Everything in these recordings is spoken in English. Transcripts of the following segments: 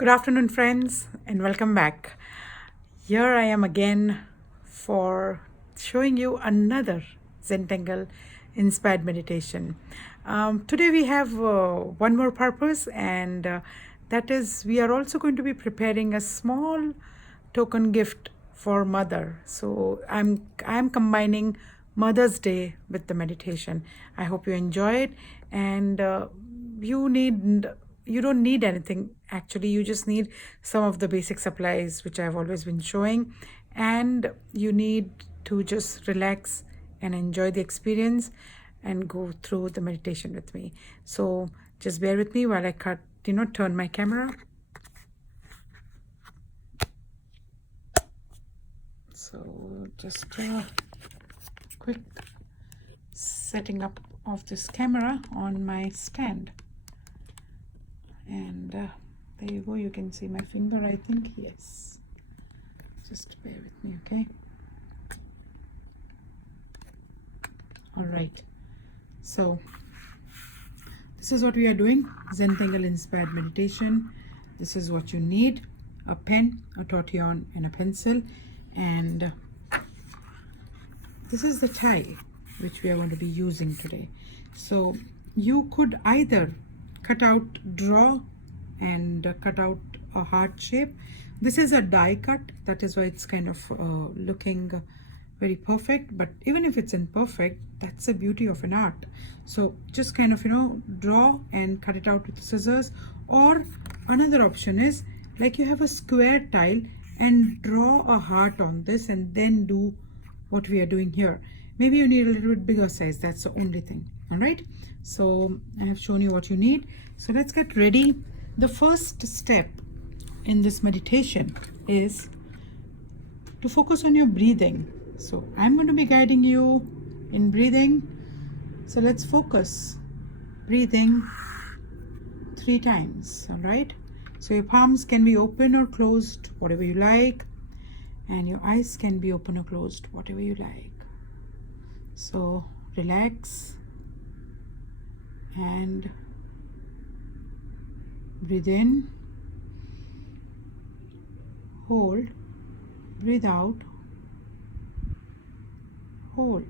Good afternoon, friends, and welcome back. Here I am again for showing you another Zentangle Inspired Meditation. Today we have one more purpose, and that is we are also going to be preparing a small token gift for Mother. So I'm combining Mother's Day with the meditation. I hope you enjoy it, and you need you don't need anything actually. You just need some of the basic supplies which I've always been showing, and you need to just relax and enjoy the experience and go through the meditation with me. So just bear with me while I turn my camera. So just quick setting up of this camera on my stand, and there you go. You can see my finger, I think. Yes, just bear with me, okay? All right, so this is what we are doing: Zentangle Inspired Meditation. This is what you need: a pen, a tortillon, and a pencil. And this is the tile which we are going to be using today. So you could either draw and cut out a heart shape. This is a die cut, that is why it's kind of looking very perfect. But even if it's imperfect, that's the beauty of an art. So just kind of draw and cut it out with scissors. Or another option is, like, you have a square tile and draw a heart on this and then do what we are doing here. Maybe you need a little bit bigger size, that's the only thing. All right, so I have shown you what you need. So let's get ready. The first step in this meditation is to focus on your breathing. So I'm going to be guiding you in breathing. So let's focus breathing 3 times. All right, so your palms can be open or closed, whatever you like, and your eyes can be open or closed, whatever you like. So relax and breathe in, hold, breathe out, hold,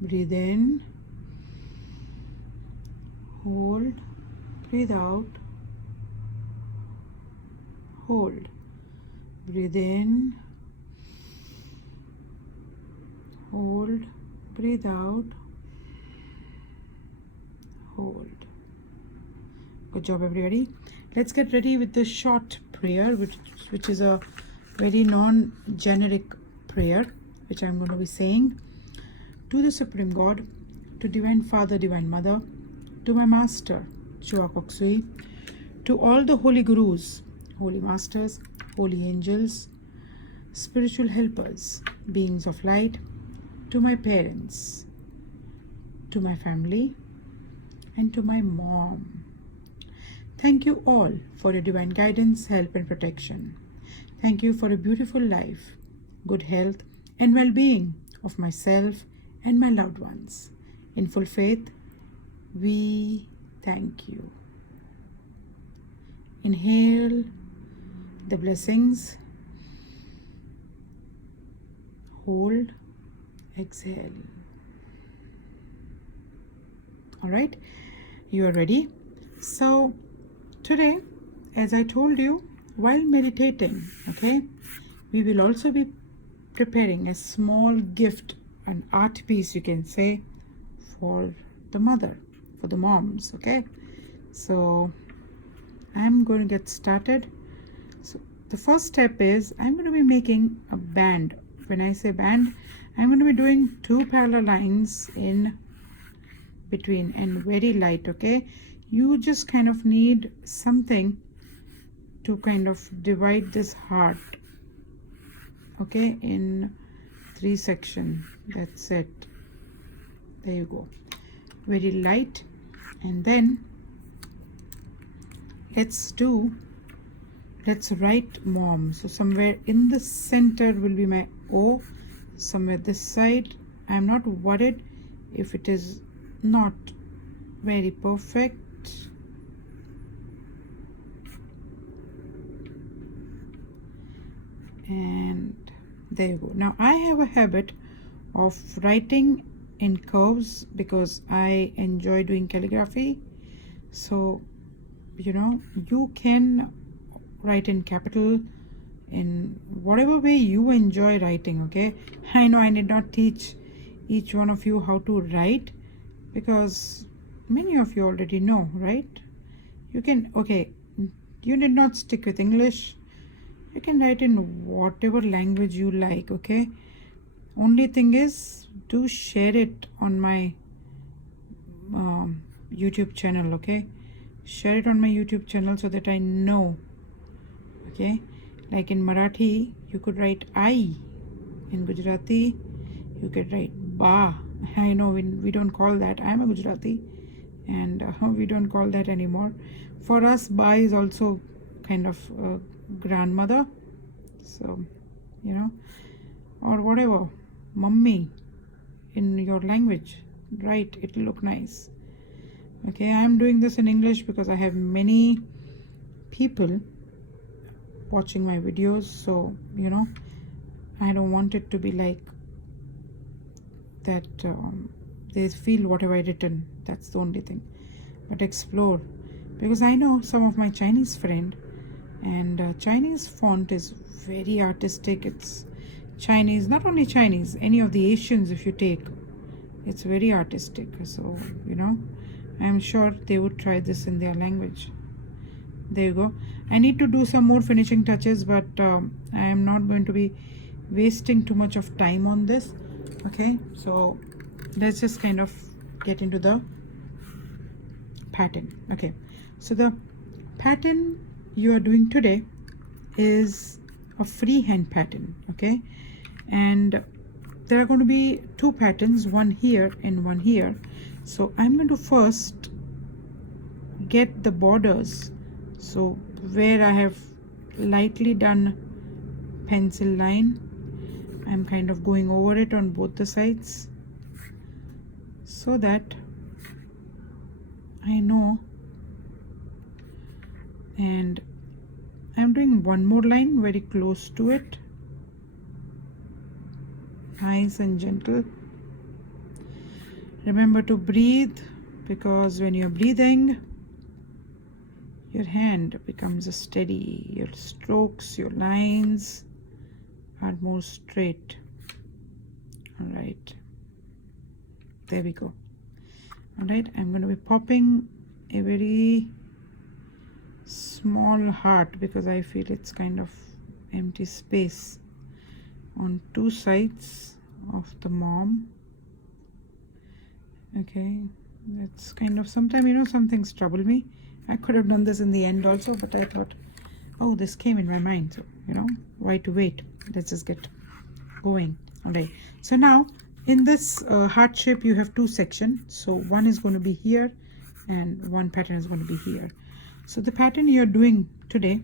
breathe in, hold, breathe out, hold, breathe in, hold, breathe out, hold. Good job, everybody. Let's get ready with the short prayer, which is a very non-generic prayer, which I'm going to be saying. To the Supreme God, to Divine Father, Divine Mother, to my Master, Chua Koksui, to all the Holy Gurus, Holy Masters, Holy Angels, spiritual helpers, beings of light, to my parents, to my family, and to my mom. Thank you all for your divine guidance, help, and protection. Thank you for a beautiful life, good health, and well-being of myself and my loved ones. In full faith, we thank you. Inhale the blessings. Hold. Exhale. All right, you are ready. So today, as I told you, while meditating, okay, we will also be preparing a small gift, an art piece, you can say, for the mother, for the moms. Okay, so I'm going to get started. So the first step is I'm going to be making a band. When I say band, I'm going to be doing 2 parallel lines in between and very light. Okay, you just kind of need something to kind of divide this heart, okay, in 3 sections. That's it. There you go. Very light. And then let's write mom. So somewhere in the center will be my O. Somewhere this side, I'm not worried if it is not very perfect. And there you go. Now I have a habit of writing in curves because I enjoy doing calligraphy. So you can write in capital in whatever way you enjoy writing. Okay, I know I need not teach each one of you how to write because many of you already know, right? You can, okay, you need not stick with English. You can write in whatever language you like. Okay, only thing is, do share it on my YouTube channel. Okay, share it on my YouTube channel so that I know. Okay, like in Marathi you could write I, in Gujarati you could write ba. I know we don't call that. I'm a Gujarati and we don't call that anymore. For us, ba is also kind of grandmother, so or whatever, mummy in your language, right? It'll look nice. Okay, I'm doing this in English because I have many people watching my videos, so I don't want it to be like that they feel whatever I written. That's the only thing. But explore, because I know some of my Chinese friend, and Chinese font is very artistic. It's Chinese, not only Chinese, any of the Asians if you take, it's very artistic. So I'm sure they would try this in their language. There you go. I need to do some more finishing touches, but I am not going to be wasting too much of time on this. Okay, so let's just kind of get into the pattern. Okay, so the pattern you are doing today is a freehand pattern. Okay, and there are going to be two patterns, one here and one here. So I'm going to first get the borders. So where I have lightly done pencil line, I'm kind of going over it on both the sides so that I know. And I'm doing one more line very close to it, nice and gentle. Remember to breathe, because when you're breathing, your hand becomes steady, your strokes, your lines are more straight. All right, there we go. All right, I'm going to be popping a very small heart because I feel it's kind of empty space on two sides of the mom. Okay, that's kind of, sometimes some things trouble me. I could have done this in the end also, but I thought, oh, this came in my mind, so why to wait? Let's just get going. All right, so now in this heart shape you have two sections. So one is going to be here and one pattern is going to be here. So the pattern you're doing today,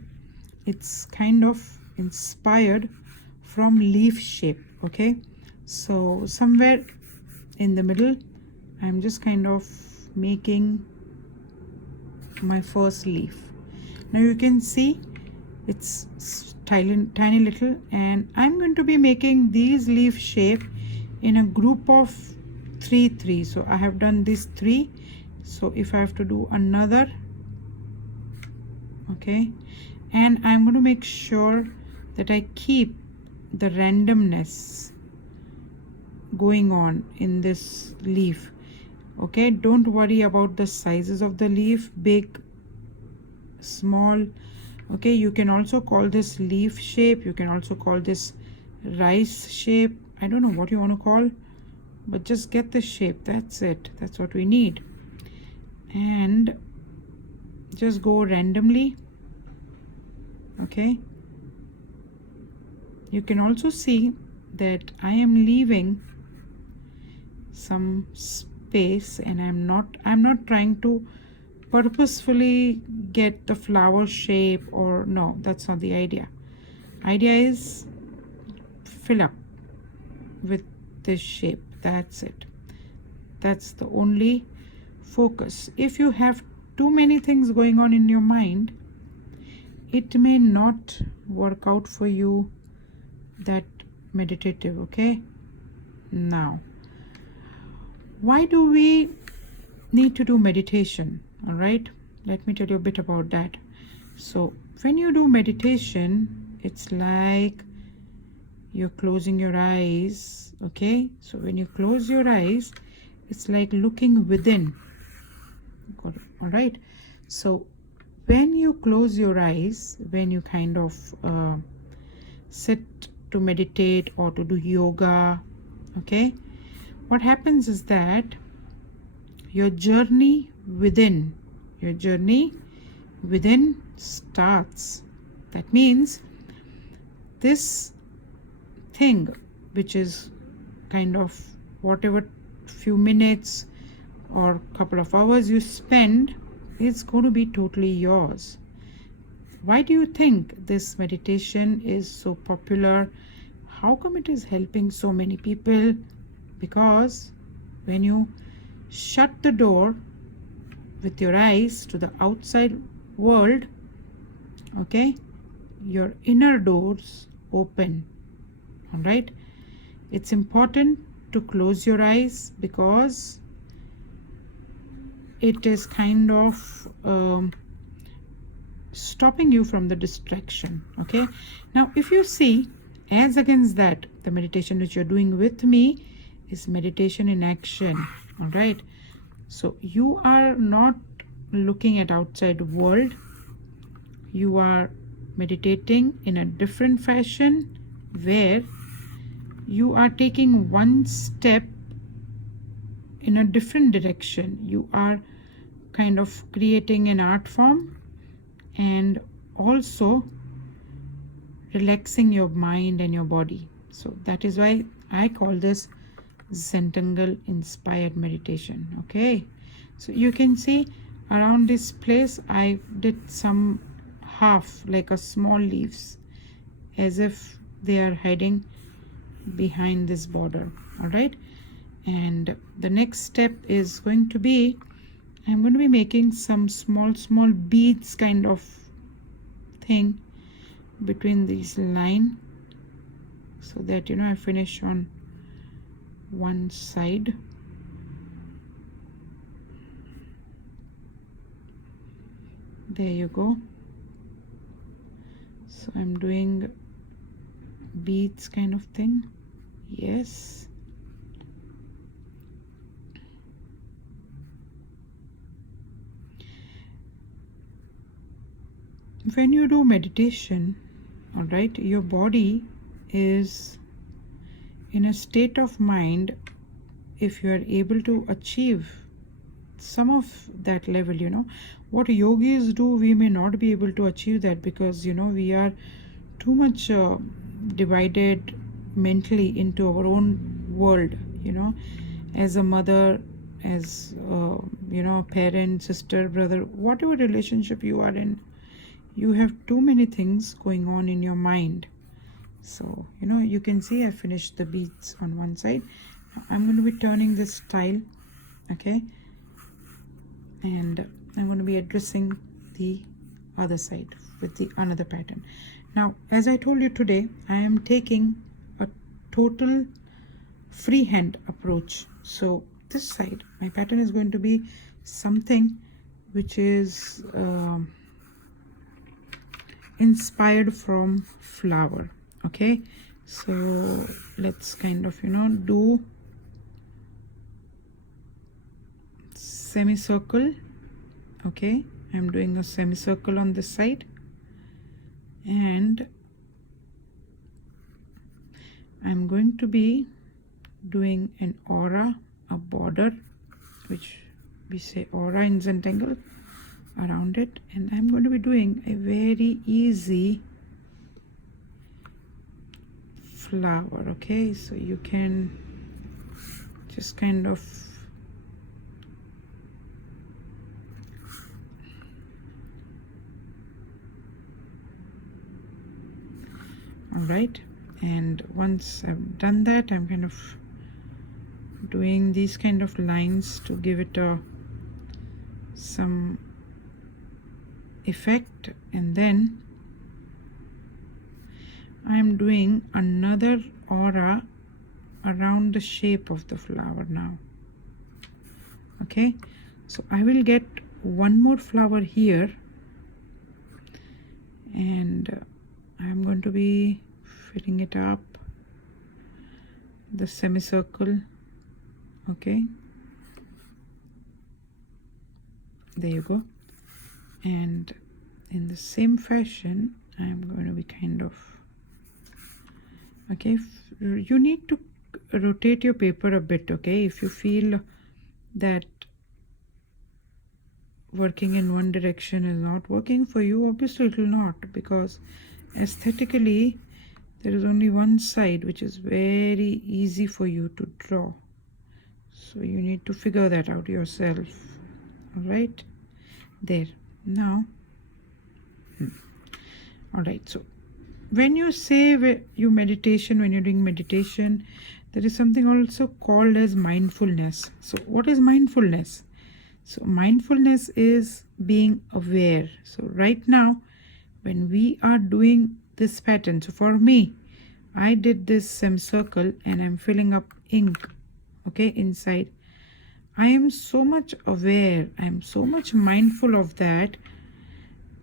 it's kind of inspired from leaf shape. Okay, so somewhere in the middle I'm just kind of making my first leaf. Now you can see it's tiny little, and I'm going to be making these leaf shape in a group of 3 so I have done these 3. So if I have to do another, okay, and I'm going to make sure that I keep the randomness going on in this leaf. Okay, don't worry about the sizes of the leaf, big, small. Okay, you can also call this leaf shape, you can also call this rice shape. I don't know what you want to call, but just get the shape. That's it, that's what we need. And just go randomly. Okay, you can also see that I am leaving some space, and I'm not trying to purposefully get the flower shape, or no, that's not the idea. Idea is fill up with this shape. That's it, that's the only focus. If you have too many things going on in your mind, it may not work out for you that meditative. Okay, now why do we need to do meditation? All right, let me tell you a bit about that. So when you do meditation, it's like you're closing your eyes. Okay, so when you close your eyes, it's like looking within. Good. All right, so when you close your eyes, when you kind of sit to meditate or to do yoga, okay, what happens is that your journey within starts. That means this thing, which is kind of whatever few minutes or couple of hours you spend, is going to be totally yours. Why do you think this meditation is so popular? How come it is helping so many people? Because when you shut the door with your eyes to the outside world, okay, your inner doors open. All right, it's important to close your eyes because it is kind of stopping you from the distraction. Okay, now if you see, as against that, the meditation which you're doing with me is meditation in action. All right, so you are not looking at outside world, you are meditating in a different fashion, where you are taking one step in a different direction. You are kind of creating an art form and also relaxing your mind and your body. So that is why I call this Zentangle Inspired Meditation. Okay, so you can see around this place I did some half, like a small leaves, as if they are hiding behind this border. All right, and the next step is going to be, I'm going to be making some small beads kind of thing between these line, so that I finish on one side. There you go. So I'm doing beads kind of thing. Yes, when you do meditation, all right, your body is in a state of mind. If you are able to achieve some of that level, what yogis do, we may not be able to achieve that, because we are too much divided mentally into our own world. As a mother, as parent, sister, brother, whatever relationship you are in, you have too many things going on in your mind. So you can see I finished the beads on one side. Now I'm going to be turning this tile, okay, and I'm going to be addressing the other side with the another pattern. Now, as I told you, today I am taking a total freehand approach. So this side, my pattern is going to be something which is inspired from flower. Okay, so let's kind of do semicircle. Okay, I'm doing a semicircle on this side, and I'm going to be doing an aura, a border, which we say aura in Zentangle, around it. And I'm going to be doing a very easy flower. Okay, so you can just kind of all right, and once I've done that, I'm kind of doing these kind of lines to give it some effect. And then I'm doing another aura around the shape of the flower now. Okay, so I will get one more flower here, and I'm going to be filling it up, the semicircle. Okay, there you go. And in the same fashion, I'm going to be kind of, okay, you need to rotate your paper a bit. Okay, if you feel that working in one direction is not working for you, obviously it will not, because aesthetically there is only one side which is very easy for you to draw. So you need to figure that out yourself. All right, there. Now, all right, so when you say when you're doing meditation, there is something also called as mindfulness. So what is mindfulness? So mindfulness is being aware. So right now, when we are doing this pattern, so for me, I did this semicircle and I'm filling up ink, okay, inside. I am so much aware, I'm so much mindful of that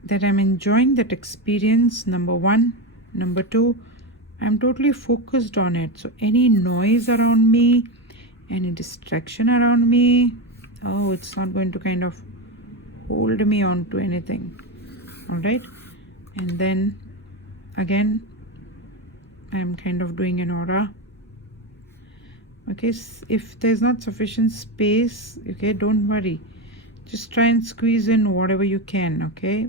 I'm enjoying that experience, number one. Number two, I'm totally focused on it. So any noise around me, any distraction around me, oh, it's not going to kind of hold me on to anything. All right, and then again I'm kind of doing an aura. Okay, if there's not sufficient space, okay, don't worry, just try and squeeze in whatever you can. Okay,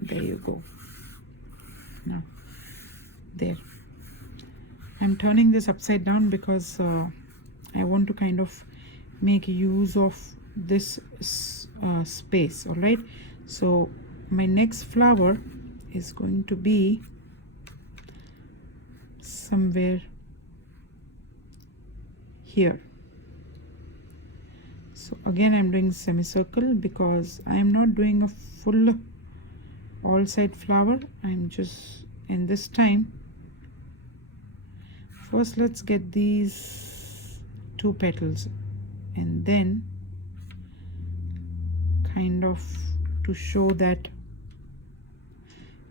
there you go. Now there, I'm turning this upside down because I want to kind of make use of this space. All right, so my next flower is going to be somewhere here. So again I'm doing semicircle because I am not doing a full all side flower. I'm just, in this time, first let's get these two petals, and then kind of to show that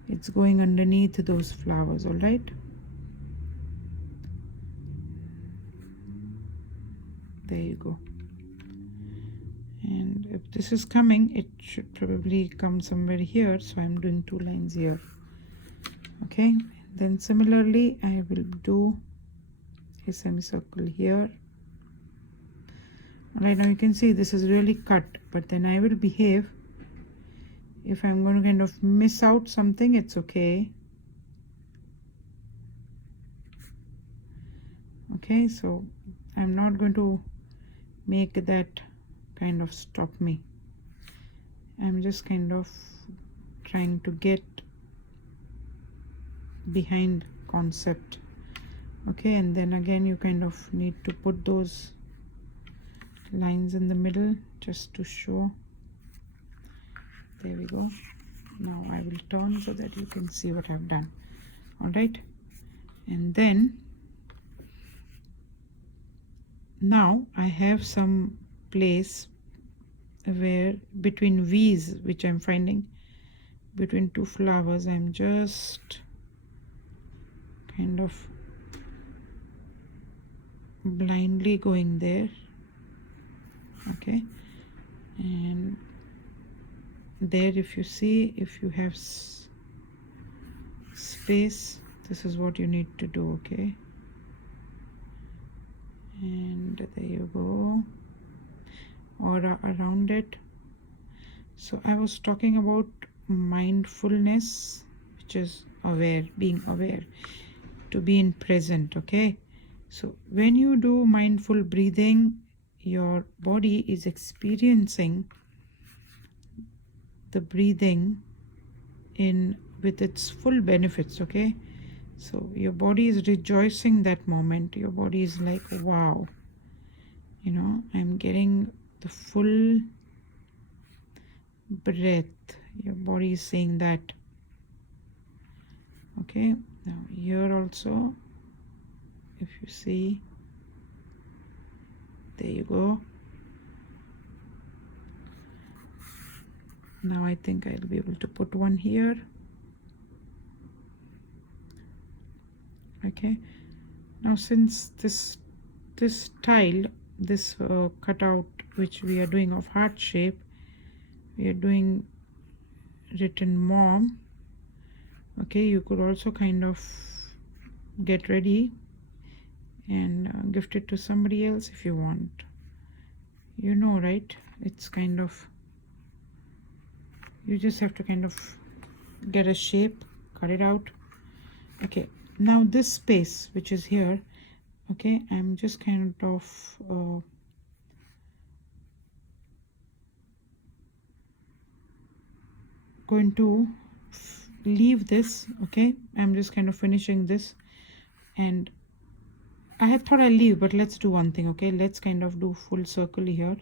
it's going underneath those flowers. All right, there you go. And if this is coming, it should probably come somewhere here, so I'm doing two lines here. Okay, then similarly I will do a semicircle here. Right now you can see this is really cut, but then I will behave. If I'm going to kind of miss out something, it's okay. Okay, so I'm not going to make that kind of stop me. I'm just kind of trying to get behind concept. Okay, and then again you kind of need to put those lines in the middle just to show. There we go. Now I will turn so that you can see what I've done. All right, and then now I have some place where between V's, which I'm finding between two flowers, I'm just kind of blindly going there. Okay, and there, if you see, if you have space, this is what you need to do. Okay, and there you go, aura around it. So I was talking about mindfulness, which is aware, being aware, to be in present. Okay, so when you do mindful breathing, your body is experiencing the breathing in with its full benefits. Okay, so your body is rejoicing that moment. Your body is like, wow, you know, I'm getting the full breath. Your body is saying that. Okay, now here also, if you see, there you go. Now I think I'll be able to put one here. Okay, now since this tile, this cutout which we are doing of heart shape, we are doing written mom. Okay, you could also kind of get ready and gift it to somebody else if you want, you know, right? It's kind of, you just have to kind of get a shape, cut it out. Okay, now this space which is here, okay, I'm just kind of going to leave this. Okay, I'm just kind of finishing this, and I had thought I'll leave, but let's do one thing. Okay, let's kind of do full circle here.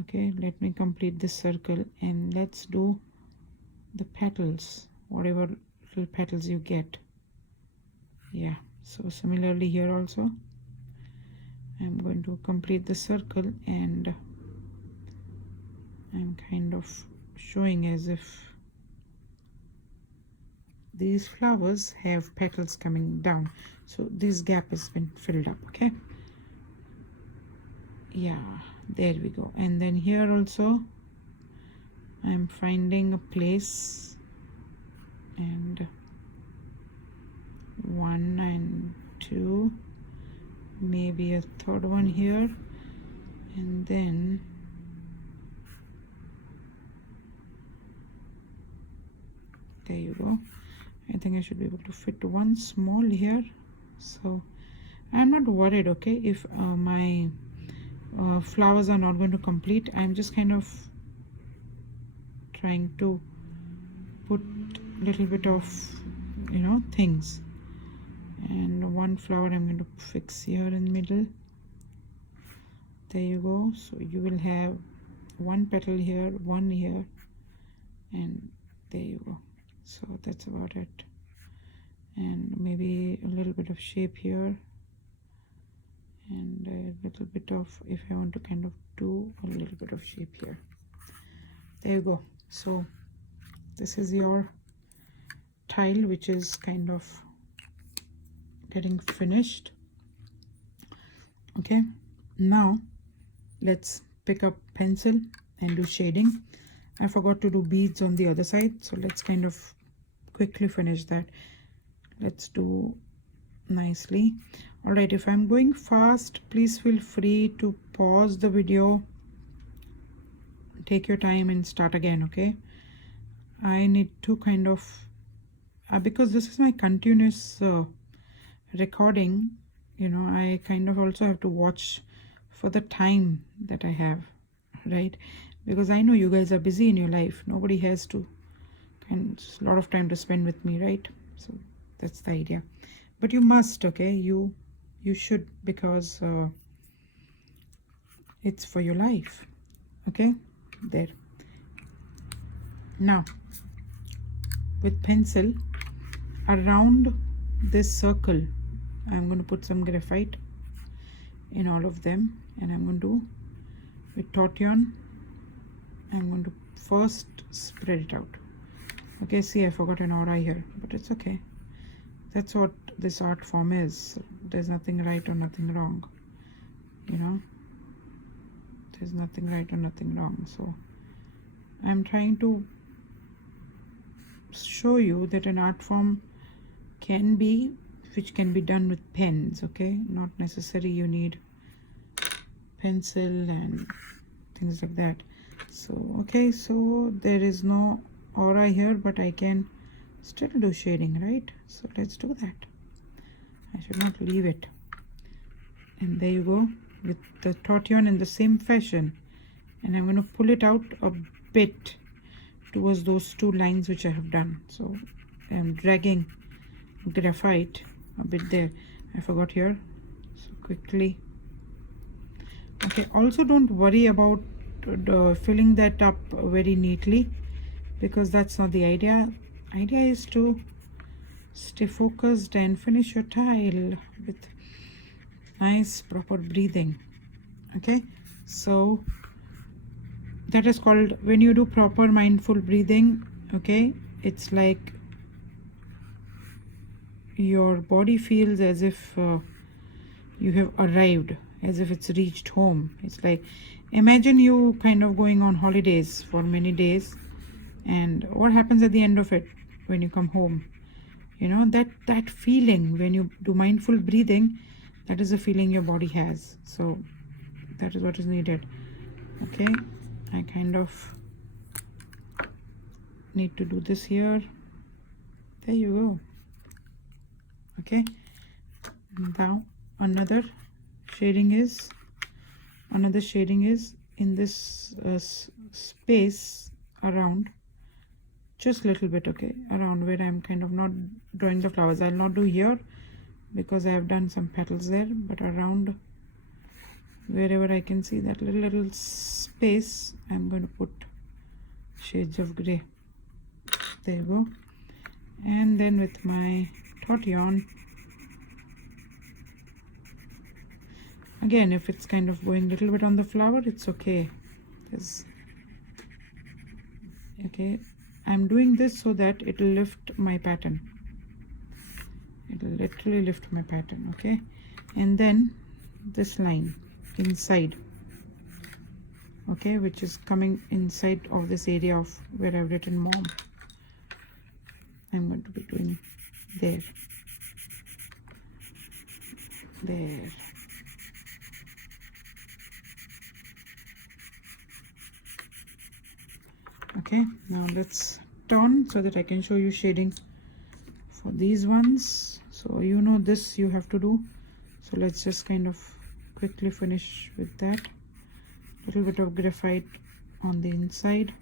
Okay, let me complete this circle, and let's do the petals, whatever little petals you get. Yeah, so similarly here also I'm going to complete the circle, and I'm kind of showing as if these flowers have petals coming down, so this gap has been filled up. Okay, yeah, there we go. And then here also I'm finding a place, and 1 and 2, maybe a third one here, and then there you go. I think I should be able to fit one small here, so I'm not worried. Okay, if my flowers are not going to complete, I'm just kind of trying to put a little bit of, you know, things. And one flower I'm going to fix here in the middle. There you go. So you will have one petal here, one here, and there you go. So that's about it. And maybe a little bit of shape here, and a little bit of, if I want to kind of do a little bit of shape here. There you go. So this is your tile, which is kind of getting finished. Okay, now let's pick up pencil and do shading. I forgot to do beads on the other side, so let's kind of quickly finish that. Let's do nicely. All right, if I'm going fast, please feel free to pause the video, take your time and start again. Okay, I need to kind of because this is my continuous recording, you know, I kind of also have to watch for the time that I have, right? Because I know you guys are busy in your life. Nobody has to a lot of time to spend with me, right? So that's the idea. But you must, okay? You should, because it's for your life. Okay, there. Now with pencil around this circle, I'm going to put some graphite in all of them, and I'm going to, with tortillon, I'm going to first spread it out. Okay, see, I forgot an aura here, but it's okay. That's what this art form is. There's nothing right or nothing wrong, you know. There's nothing right or nothing wrong. So I'm trying to show you that an art form can be, which can be done with pens. Okay, not necessary you need pencil and things like that. So okay, so there is no aura here, but I can still do shading, right? So let's do that. I should not leave it. And there you go, with the tortillon in the same fashion, and I'm going to pull it out a bit towards those two lines which I have done. So I'm dragging graphite a bit there. I forgot here, so quickly. Okay, also don't worry about filling that up very neatly, because that's not the idea. Idea is to Stay focused and finish your tile with nice proper breathing. Okay, so that is called, when you do proper mindful breathing, okay, it's like your body feels as if you have arrived, as if it's reached home. It's like, imagine you kind of going on holidays for many days, and what happens at the end of it when you come home? You know, that feeling when you do mindful breathing, that is the feeling your body has. So that is what is needed. Okay, I kind of need to do this here. There you go. Okay, now another shading is in this space around, just a little bit, okay, around where I'm kind of not drawing the flowers. I'll not do here because I have done some petals there, but around wherever I can see that little space, I'm going to put shades of gray. There you go. And then with my taut yarn, again, if it's kind of going a little bit on the flower, it's okay. Okay, I'm doing this so that it will lift my pattern. It will literally lift my pattern. Okay, and then this line inside, okay, which is coming inside of this area of where I've written mom, I'm going to be doing there. Okay, now let's turn so that I can show you shading for these ones. So you know this you have to do, so let's just kind of quickly finish with that. Little bit of graphite on the inside.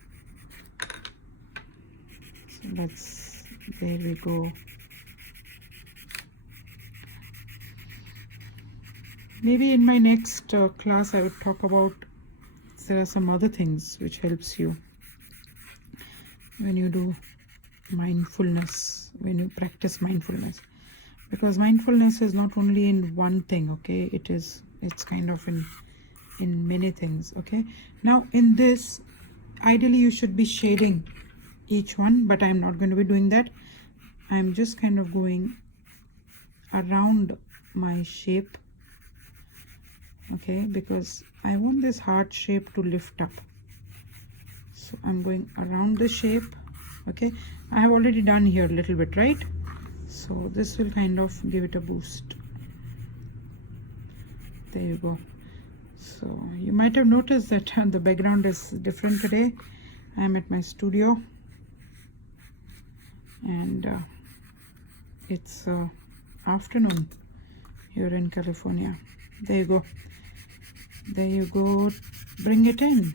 So there we go. Maybe in my next class I would talk about, there are some other things which helps you when you do mindfulness, when you practice mindfulness, because mindfulness is not only in one thing, okay, it's kind of in many things. Okay, now in this, ideally you should be shading each one, but I'm not going to be doing that. I'm just kind of going around my shape, okay, because I want this heart shape to lift up. So I'm going around the shape. Okay, I have already done here a little bit, right? So this will kind of give it a boost. There you go. So you might have noticed that the background is different today. I'm at my studio, and it's afternoon here in California. There you go. There you go. Bring it in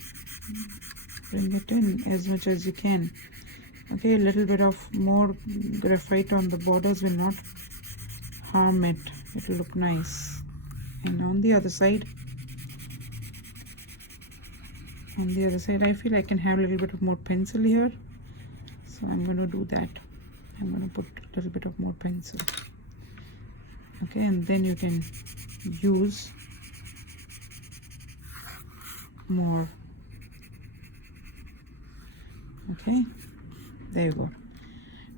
as much as you can. Okay, a little bit of more graphite on the borders will not harm it. It will look nice. And on the other side, I feel I can have a little bit of more pencil here, so I'm going to do that. I'm going to put a little bit of more pencil. Okay, and then you can use more. Okay, there you go.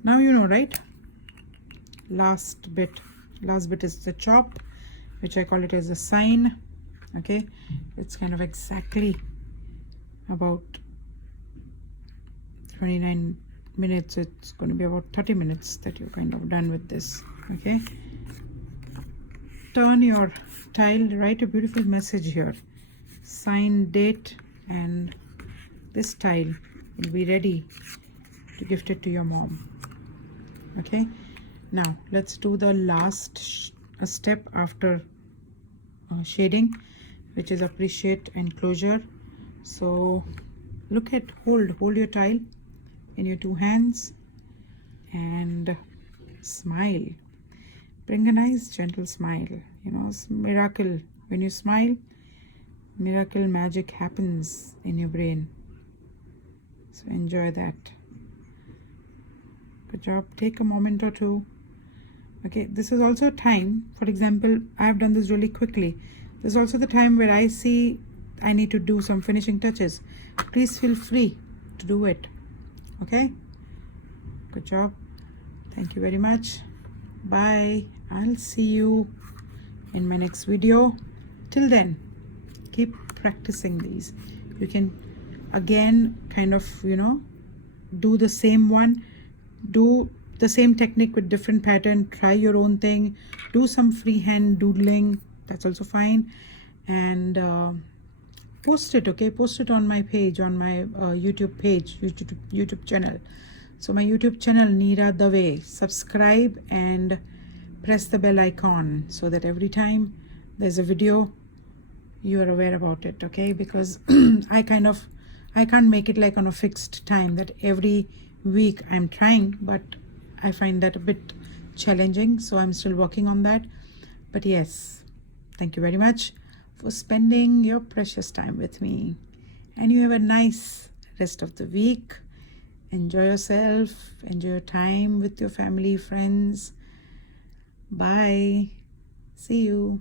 Now you know, right? Last bit is the chop, which I call it as a sign. Okay, it's kind of exactly about 29 minutes. It's going to be about 30 minutes that you're kind of done with this. Okay, turn your tile, write a beautiful message here, sign, date, and this tile will be ready to gift it to your mom. Okay, now let's do the last step after shading, which is appreciate and closure. So look at, hold your tile in your two hands and smile. Bring a nice gentle smile. You know, miracle, when you smile, miracle magic happens in your brain. So enjoy that. Good job. Take a moment or two Okay, this is also a time, for example, I have done this really quickly. There's also the time where I see I need to do some finishing touches. Please feel free to do it. Okay, good job. Thank you very much. Bye. I'll see you in my next video. Till then, keep practicing these. You can again kind of, do the same one, do the same technique with different pattern, try your own thing, do some freehand doodling, that's also fine, and post it. Okay, post it on my page, on my YouTube page, YouTube channel. So my YouTube channel, neeradave. Subscribe and press the bell icon so that every time there's a video you are aware about it. Okay, because I can't make it like on a fixed time that every week I'm trying, but I find that a bit challenging, so I'm still working on that. But yes, thank you very much for spending your precious time with me, and you have a nice rest of the week. Enjoy yourself, enjoy your time with your family, friends. Bye. See you.